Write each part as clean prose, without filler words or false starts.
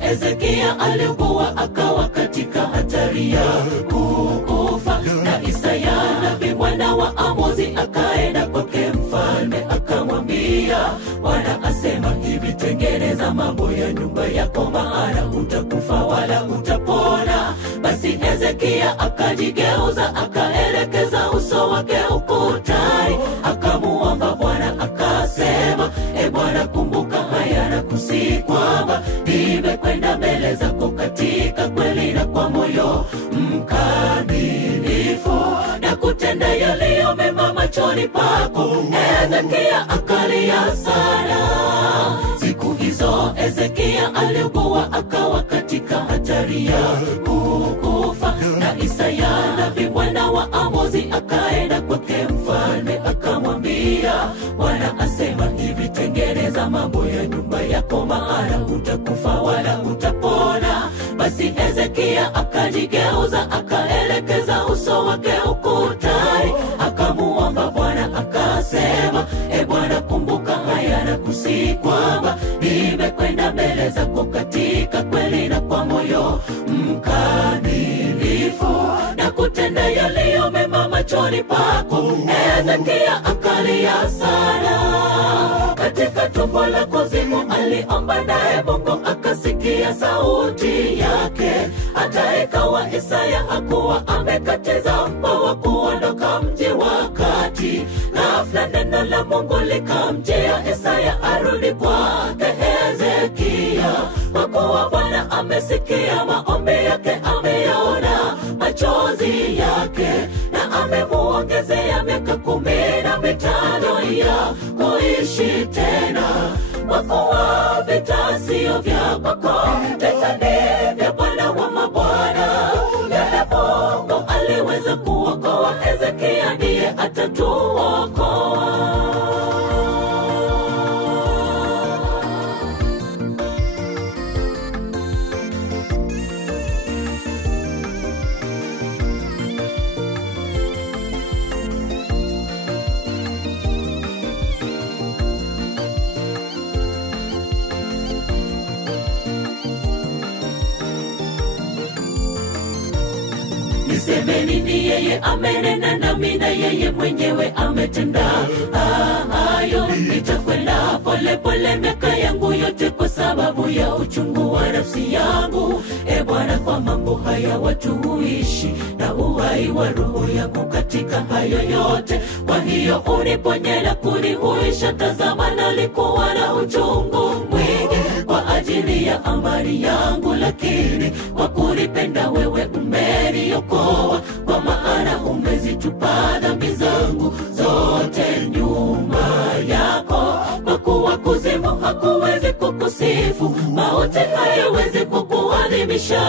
hizo Hezekia aliugua akawa katika hatari ya kukufa. Na Isaya nabii mwana wa Amozi akaenda kwake mfalme akamwambia, Bwana asema hivi, tengeneza mambo ya nyumba yako, maana utakufa wala utapona. Basi Hezekia akajigeuza akaelekeza uso wake ukutani, akamuomba Bwana akasema, Bwana kumbuka haya na kusihi kwamba nimekwenda mbele zako katika kweli na kwa moyo mkamilifu na kutenda yaliyo mema machoni pako. Hezekia akalia sana. Siku hizo Hezekia aliugua akawa katika hatari ya kukufa. Na Isaya nabii mwana wa Amozi akaenda kwake mfalme akamwambia, Bwana asema hivi, tengeneza mambo ya nyumba yako, maana utakufa wala utapona. Basi Hezekia akajigeuza akaelekeza uso wake ukutani, akamuomba Bwana akasema, Bwana kumbuka haya na kusihi kwamba nimekwenda mbele zako katika kweli na kwa moyo mkamilifu na kutenda yaliyo mema machoni pako. Hezekia akalia sana. Katika tumbo la kuzimu aliomba, naye Mungu akasikia sauti yake. Hata ikawa Isaya hakuwa amekatiza mpango wa kuondoka mji wa kati, ghafla neno la Mungu likamjia Isaya arudi kwake Hezekia, kwa kuwa Bwana amesikia maombi yake, ameyaona machozi yake, na amemuongezea miaka 15 ya kuishi tena. Kwa kuwa vita sio vya kwako, vita ni vya Bwana wa mabwana. Yeye Mungu aliweza kuokoa Hezekia, ndiye atatuokoa. Nisemeni ni yeye amenena nami, na yeye mwenyewe ametenda hayo. Nitakwenda pole pole miaka yangu yote, kwa sababu ya uchungu wa nafsi yangu. Bwana, kwa mambo haya watu huishi, na uhai wa roho yangu katika hayo yote. Kwa hiyo uniponye na kunihuisha. Tazama nalikuwa na uchungu mwingi kwa ajili ya amani yangu, lakini kwa kunipenda wewe umeniokoa. Kwa maana umezitupa dhambi zangu zote nyuma yako. Kwa kuwa kuzimu hakuwezi kukusifu, mauti hayawezi kukuadhimisha.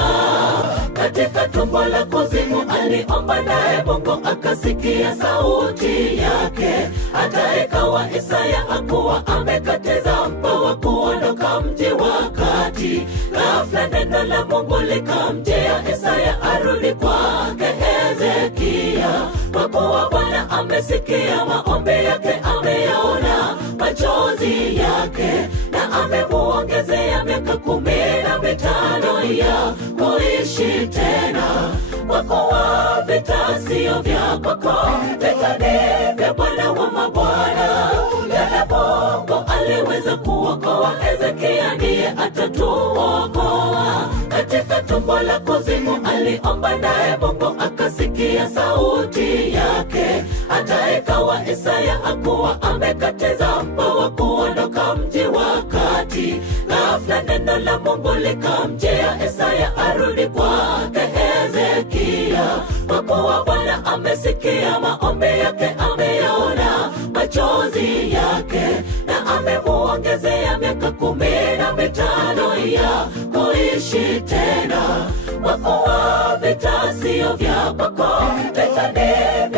Katika tumbo la kuzimu aliomba, naye Mungu akasikia sauti yake. Hata ikawa Isaya hakuwa amekatiza mpango wa kuondoka mji wa kati, ghafla neno la Mungu likamjia Isaya arudi kwake Hezekia, kwa kuwa Bwana amesikia maombi yake, ameyaona machozi yake, na amemuongezea miaka 15 ya kuishi tena. Kwa kuwa vita sio vya kwako, vita ni vya Bwana wa mabwana. Yeye Mungu aliweza kuokoa Hezekia, ndiye atatuokoa. Katika tumbo la kuzimu aliomba, naye Mungu akasikia sauti yake. Hata ikawa Isaya hakuwa amekatiza mpango wa kuondoka mji wa kati, ghafla neno la Mungu likamjia Isaya arudi kwake Hezekia, kwa kuwa Bwana amesikia maombi yake, ameyaona machozi yake, na amemuongezea miaka 15 ya kuishi tena. Kwa kuwa vita sio vya kwako, vita ni